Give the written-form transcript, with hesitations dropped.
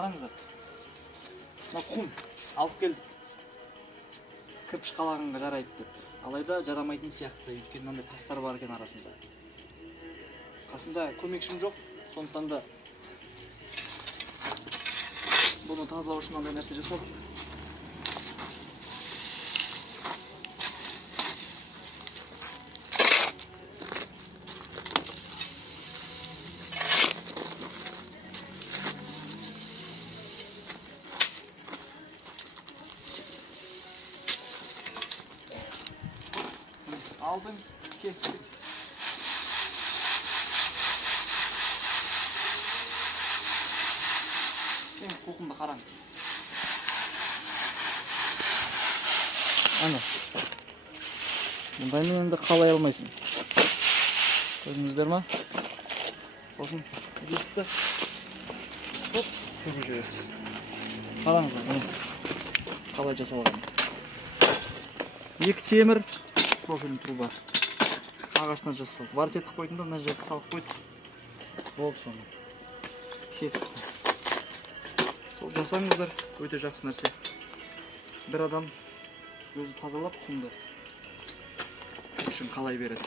Қараңыздар. Мына құм алып келдік. Кірпіш қалағанға жарайды деп. Алайда жарамайтын сияқты, өйткені мынандай тастар бар екен арасында. Қасында көмекшім жоқ, сондықтан да бұны тазалау үшін мынандай нәрсе жасадық. Aldın, kestik. Şimdi kokumda қараңыз. Ana. Бұндаймен енді қалай алмайсың. Көрдіңіздер ма? Сосын кесті. Хоп, төгіп жібересіз. Қараңыздар, бұны қалай жасалған. Екі темір профиль труба. Ағашынан жасалды. Варсетіп қойдым да, мына жерге салып қойдық. Болды соны. Кетті. Сол жасаңыздар, өте жақсы нәрсе. Бір адам өзі тазалап құмды үшін қалай береді.